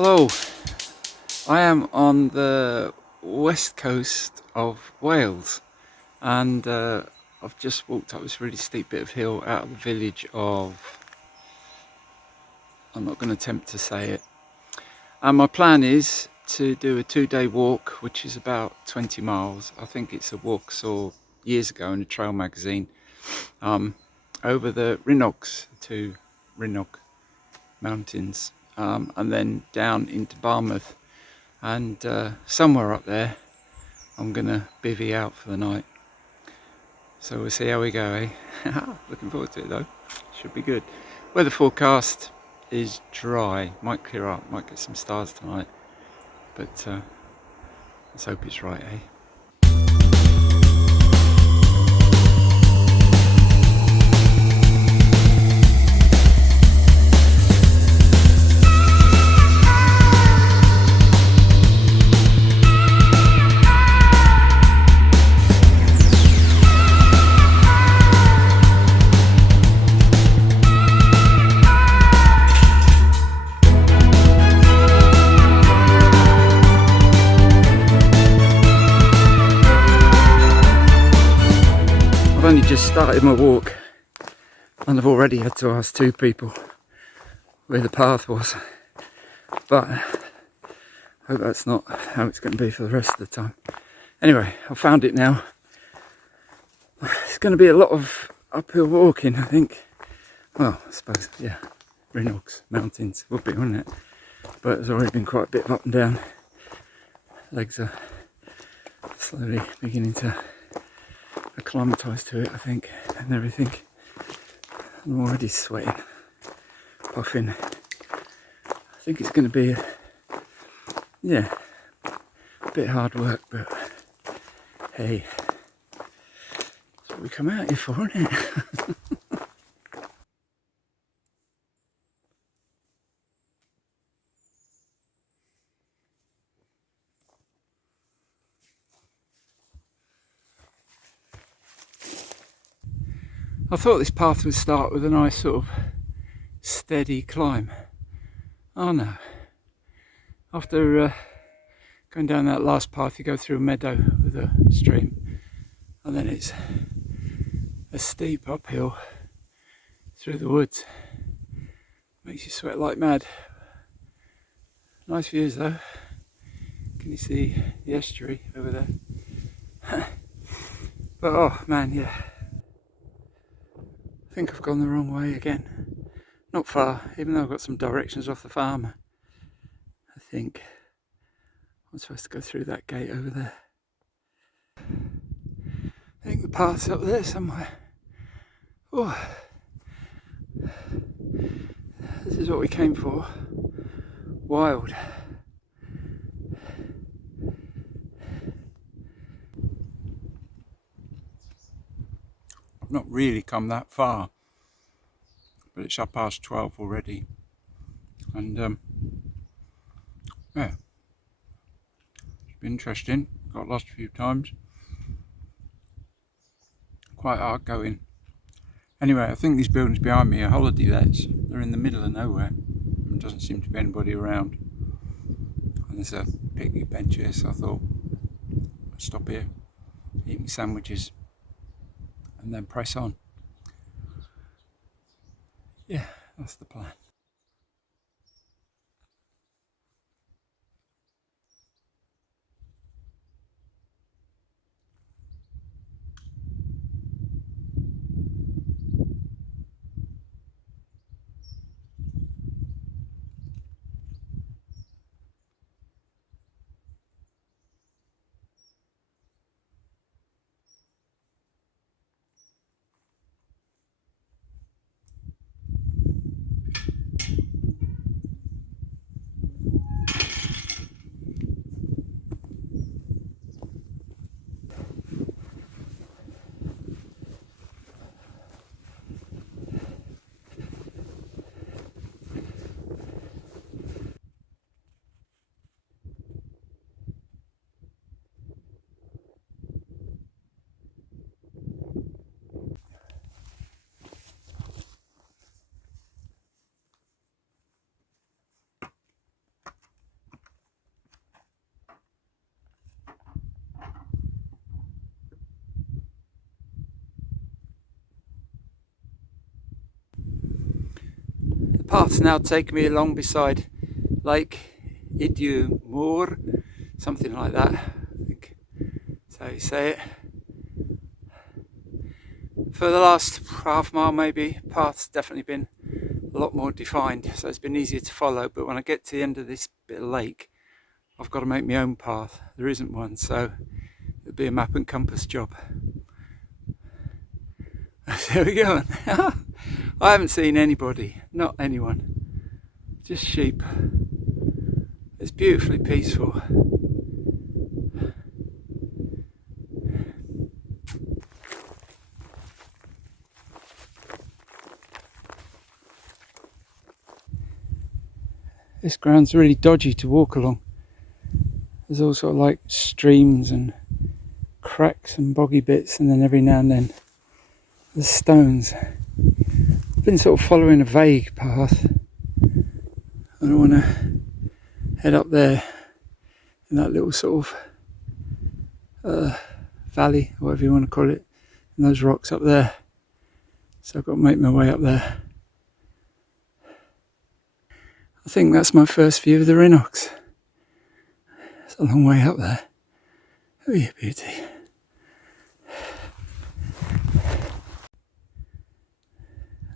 Hello, I am on the west coast of Wales and I've just walked up this really steep bit of hill out of the village of, I'm not going to attempt to say it, and my plan is to do a 2-day walk which is about 20 miles. I think it's a walk I saw years ago in a trail magazine, over the Rhinogs to Rhinog mountains, and then down into Barmouth, and somewhere up there I'm gonna bivvy out for the night. So we'll see how we go, eh? Looking forward to it though. Should be good. Weather forecast is dry. Might clear up, might get some stars tonight. But let's hope it's right, eh? I've only just started my walk and I've already had to ask 2 people where the path was, but I hope that's not how it's going to be for the rest of the time. Anyway, I've found it now. It's going to be a lot of uphill walking, I think. Well, I suppose, yeah, Rhinogs mountains would be, wouldn't it? But there's already been quite a bit of up and down. Legs are slowly beginning to acclimatise to it, I think, and everything. I'm already sweating, puffing. I think it's going to be, yeah, a bit hard work, but hey, that's what we come out here for, isn't it? I thought this path would start with a nice sort of steady climb. Oh no. After going down that last path, you go through a meadow with a stream, and then it's a steep uphill through the woods. Makes you sweat like mad. Nice views though. Can you see the estuary over there? But oh man, yeah. I think I've gone the wrong way again. Not far, even though I've got some directions off the farm. I think I'm supposed to go through that gate over there. I think the path's up there somewhere. Oh, this is what we came for. Wild. I've not really come that far, but it's up past 12 already, and yeah, it's been interesting. Got lost a few times, quite hard going. Anyway, I think these buildings behind me are holiday lets. They're in the middle of nowhere. There doesn't seem to be anybody around, and there's a picnic bench here, so I thought I'd stop here, eat my sandwiches, and then press on. Yeah, that's the plan. path's now taken me along beside Lake Idiu Moor, something like that, I think that's how you say it. For the last half mile maybe, path's definitely been a lot more defined, so it's been easier to follow, but when I get to the end of this bit of lake, I've got to make my own path. There isn't one, so it'll be a map and compass job. There we go. I haven't seen anybody, not anyone, just sheep. It's beautifully peaceful. This ground's really dodgy to walk along. There's all sort of like streams and cracks and boggy bits, and then every now and then there's stones. I've been sort of following a vague path. I don't want to head up there in that little sort of valley, whatever you want to call it, and those rocks up there. So I've got to make my way up there. I think that's my first view of the Rhinogs. It's a long way up there. Oh, you beauty.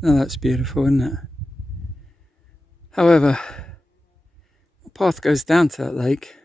Now that's beautiful, isn't it? However, the path goes down to that lake,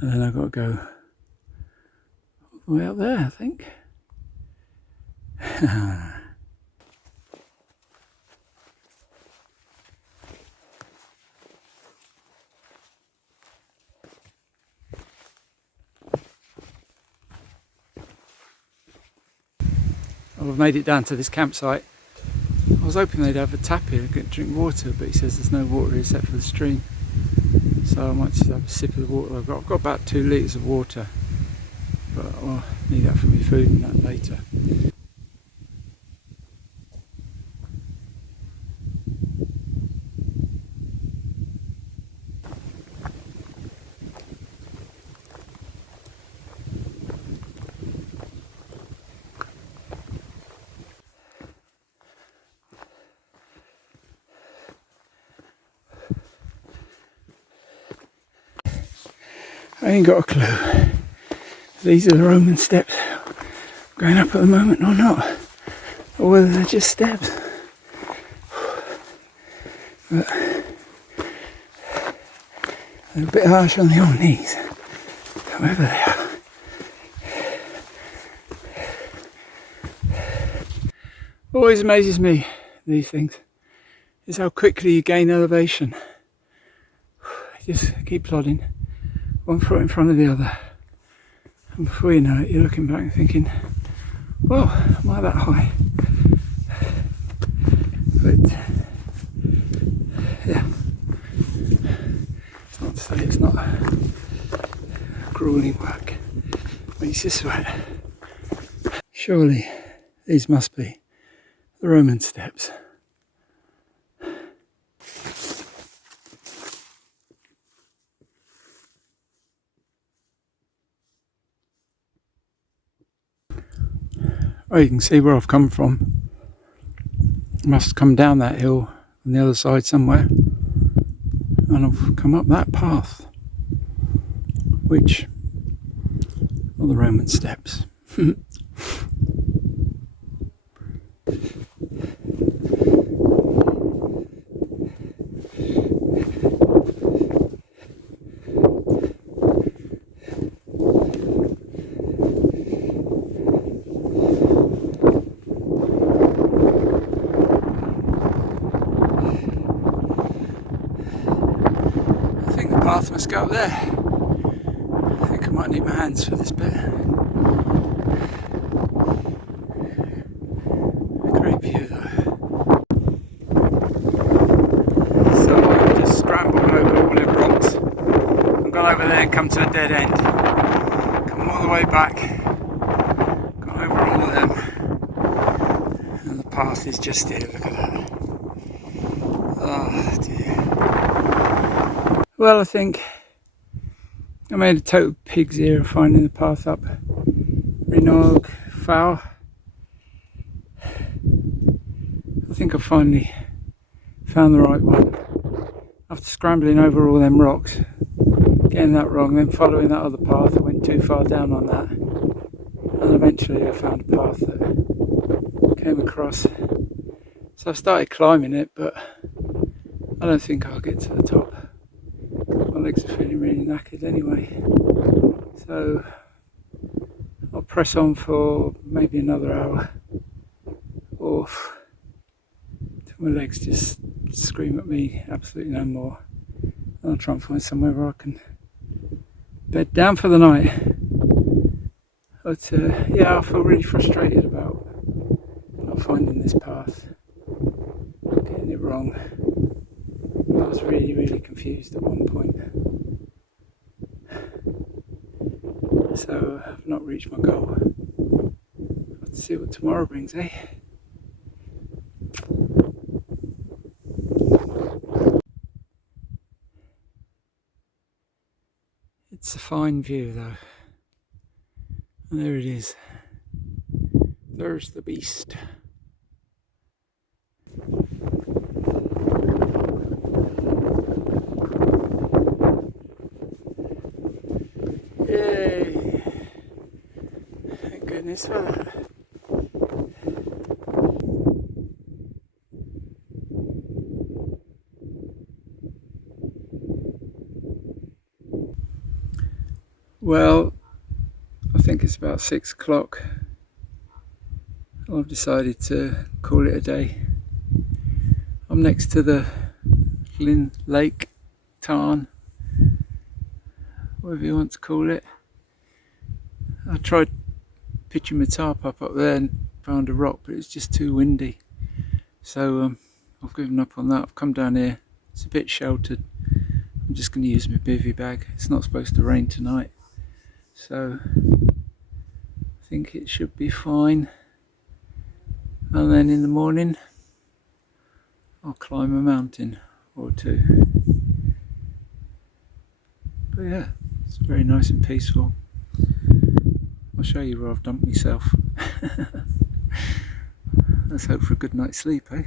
and then I've got to go all the way up there, I think. I've made it down to this campsite. I was hoping they'd have a tap here and get drink water, but he says there's no water here except for the stream. So I might just have a sip of the water I've got. I've got about 2 litres of water, but I'll need that for my food and that later. I ain't got a clue. These are the Roman steps going up at the moment or not, or whether they're just steps. But they're a bit harsh on the old knees, however they are. Always amazes me, these things, is how quickly you gain elevation. Just keep plodding, one foot in front of the other, and before you know it, you're looking back and thinking, well, am I that high? But yeah, it's not to say it's not grueling work. Makes you sweat. Surely these must be the Roman steps. Oh, you can see where I've come from. I must have come down that hill on the other side somewhere, and I've come up that path, which are the Roman steps. Path must go up there. I think I might need my hands for this bit. A great view though. So I've just scrambled over all them rocks and gone over there and come to a dead end. Come all the way back, gone over all of them, and the path is just here, look at that. Oh dear. Well, I think I made a total pig's ear of finding the path up Rhinog Fawr. I think I finally found the right one. After scrambling over all them rocks, getting that wrong, then following that other path, I went too far down on that. And eventually I found a path that came across. So I started climbing it, but I don't think I'll get to the top. My legs are feeling really knackered anyway. So I'll press on for maybe another hour, or till my legs just scream at me absolutely no more. And I'll try and find somewhere where I can bed down for the night. But yeah, I feel really frustrated about not finding this path, getting it wrong. I was really confused at one point. So I've not reached my goal. Let's see what tomorrow brings, eh? It's a fine view though. And there it is. There's the beast. Yay! Thank goodness for that. Well, I think it's about 6 o'clock. I've decided to call it a day. I'm next to the Lynn Lake Tarn, whatever you want to call it. I tried pitching my tarp up there and found a rock, but it's just too windy. So I've given up on that. I've come down here. It's a bit sheltered. I'm just going to use my bivvy bag. It's not supposed to rain tonight, so I think it should be fine. And then in the morning I'll climb a mountain or two. But yeah, it's very nice and peaceful. I'll show you where I've dumped myself. Let's hope for a good night's sleep, eh?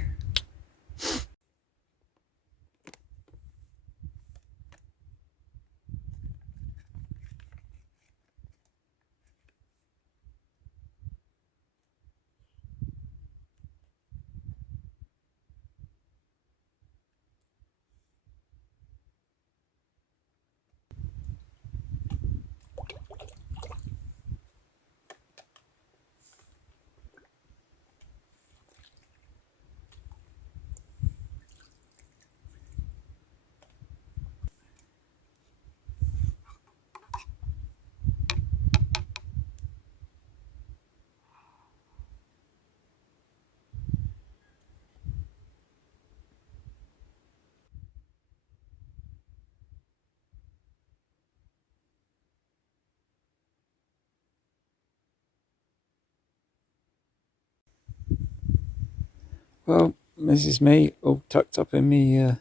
Well, this is me all tucked up in me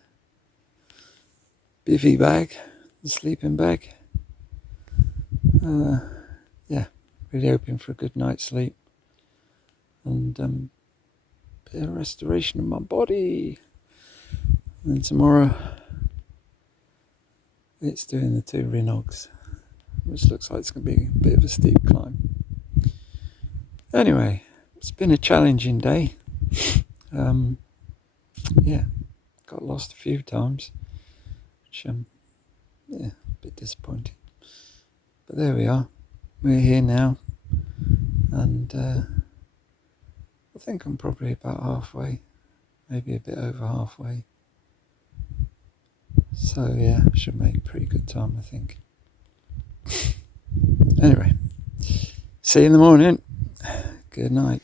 bivvy bag, the sleeping bag. Yeah, really hoping for a good night's sleep and bit of restoration of my body. And then tomorrow it's doing the 2 Rhinogs, which looks like it's going to be a bit of a steep climb. Anyway, it's been a challenging day. Yeah, got lost a few times, which yeah, a bit disappointing. But there we are. We're here now, and I think I'm probably about halfway, maybe a bit over halfway. So yeah, I should make pretty good time, I think. Anyway, see you in the morning. Good night.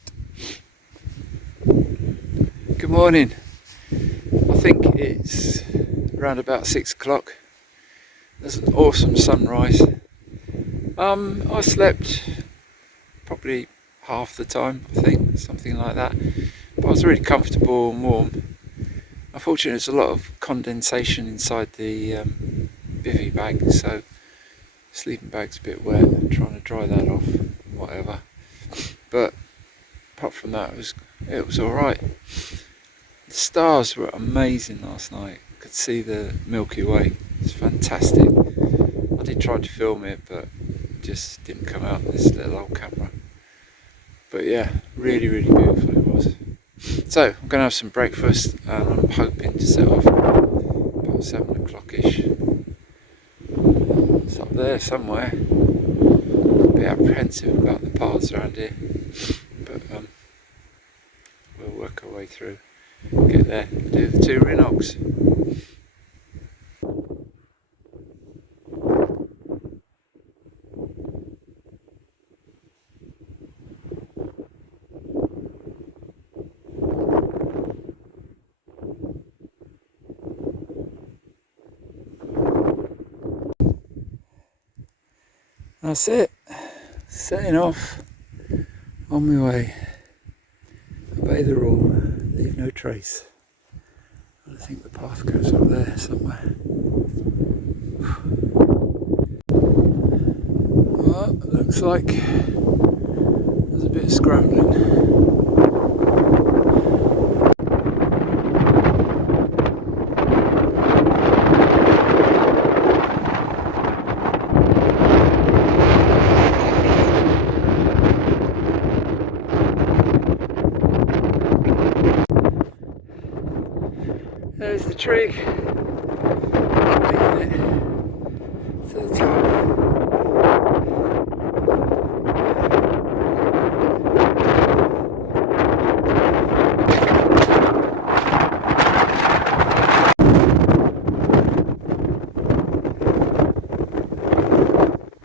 Good morning. I think it's around about 6 o'clock. There's an awesome sunrise. I slept probably half the time, I think, something like that. But I was really comfortable and warm. Unfortunately, there's a lot of condensation inside the bivvy bag, so sleeping bag's a bit wet. I'm trying to dry that off, whatever. But apart from that, it was all right. The stars were amazing last night. Could see the Milky Way. It's fantastic. I did try to film it, but it just didn't come out with this little old camera. But yeah, really, really beautiful it was. So I'm going to have some breakfast, and I'm hoping to set off about 7 o'clock-ish. It's up there somewhere. A bit apprehensive about the paths around here, but we'll work our way through. Get there, do the 2 Rhinogs. That's it, setting off on my way. Obey the rule, leave no trace. I think the path goes up there somewhere. Well, looks like there's a bit of scrambling. There's the trig, making it to the top.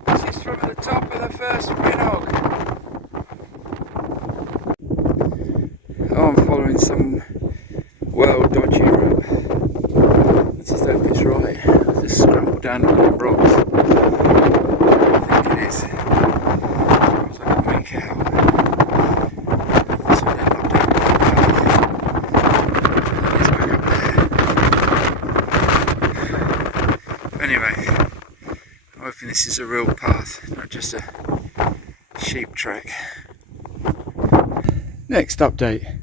This is from the top of the first Rhinog. Oh, I'm following some well dodgy route. Let's just hope it's right. I'll just scramble down on the rocks. I think it is. As far as I can make out. So then up down and it's back up there. Anyway, I'm hoping this is a real path, not just a sheep track. Next update.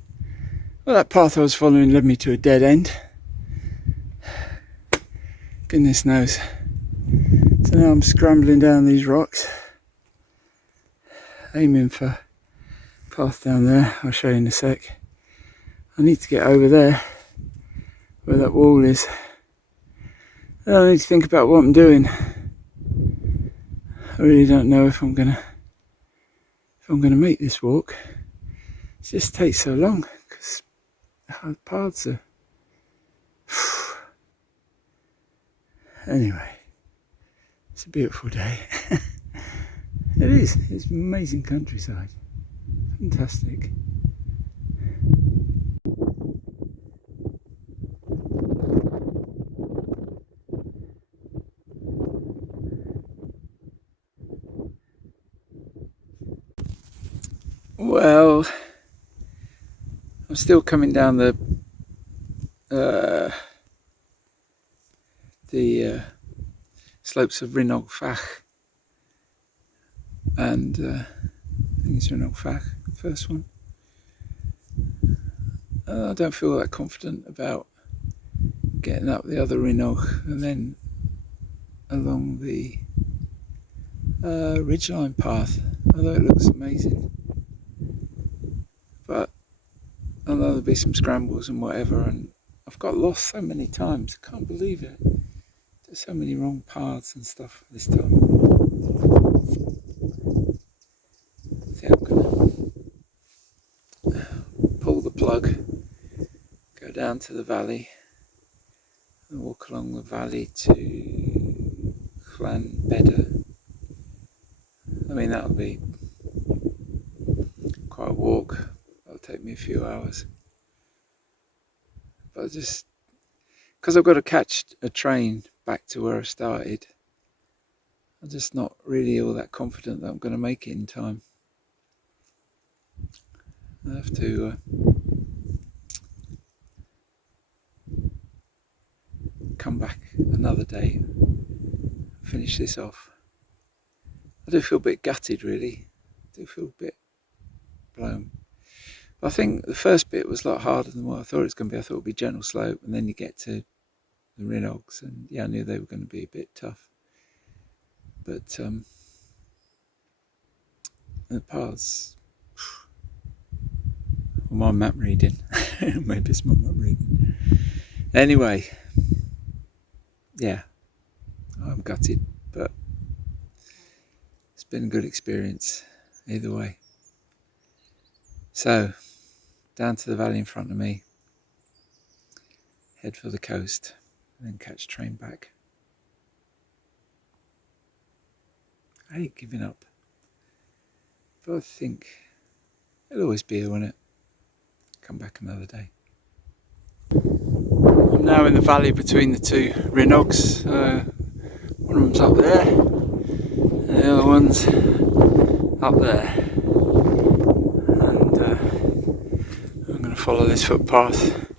Well, that path I was following led me to a dead end. Goodness knows. So now I'm scrambling down these rocks, aiming for a path down there. I'll show you in a sec. I need to get over there, where that wall is. I need to think about what I'm doing. I really don't know if I'm gonna make this walk. It just takes so long because the paths are. Anyway, it's a beautiful day. It is. It's amazing countryside. Fantastic. Well, I'm still coming down the slopes of Rhinog Fawr, and I think it's Rhinog Fawr, the first one. I don't feel that confident about getting up the other Rhinog and then along the ridgeline path, although it looks amazing. But I know there'll be some scrambles and whatever, and I've got lost so many times, I can't believe it. There's so many wrong paths and stuff this time. I think I'm gonna pull the plug, go down to the valley and walk along the valley to Llanbedr. I mean, that'll be quite a walk. That'll take me a few hours. But just because I've got to catch a train back to where I started, I'm just not really all that confident that I'm going to make it in time. I have to come back another day, finish this off. I do feel a bit gutted, really. I do feel a bit blown. But I think the first bit was a lot harder than what I thought it was going to be. I thought it would be gentle slope, and then you get to the Rhinogs, and yeah, I knew they were going to be a bit tough. But the paths, well, my map reading, maybe it's my map reading. Anyway, yeah, I'm gutted, but it's been a good experience either way. So, down to the valley in front of me, head for the coast, and then catch train back. I hate giving up, but I think it'll always be here, won't it? Come back another day. I'm now in the valley between the two Rhinogs. One of them's up there, and the other one's up there. And I'm going to follow this footpath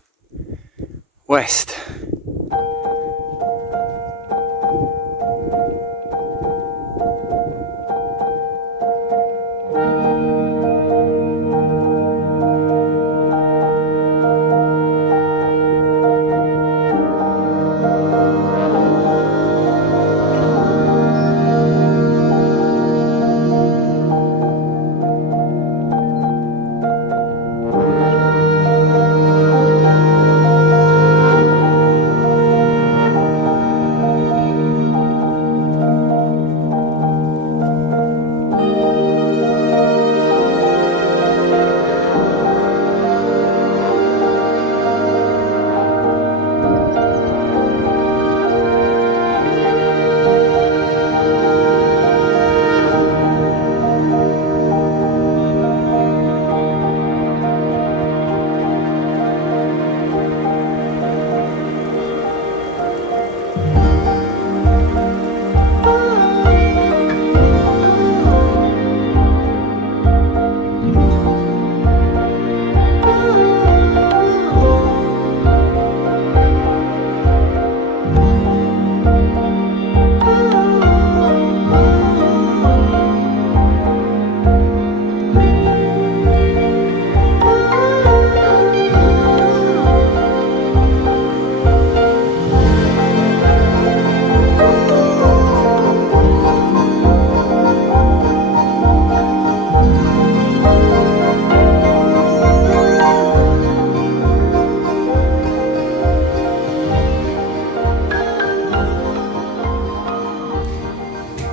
west.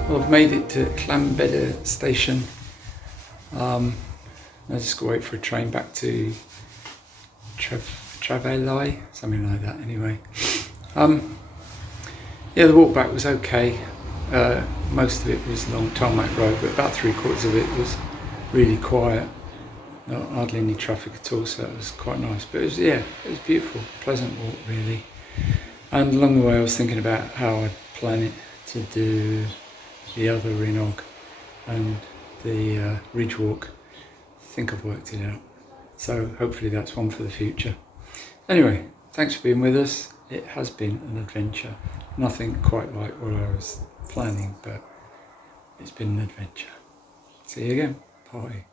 Well, I've made it to Llanbedr station. I just got to wait for a train back to Trefeili, something like that anyway. Yeah, the walk back was okay. Most of it was along tarmac road, but about 3/4 of it was really quiet. Not hardly any traffic at all, so it was quite nice. But it was, yeah, it was beautiful, pleasant walk really. And along the way I was thinking about how I'd plan it to do the other Rhinog and the ridge walk. I think I've worked it out. So hopefully that's one for the future. Anyway, thanks for being with us. It has been an adventure. Nothing quite like what I was planning, but it's been an adventure. See you again. Bye.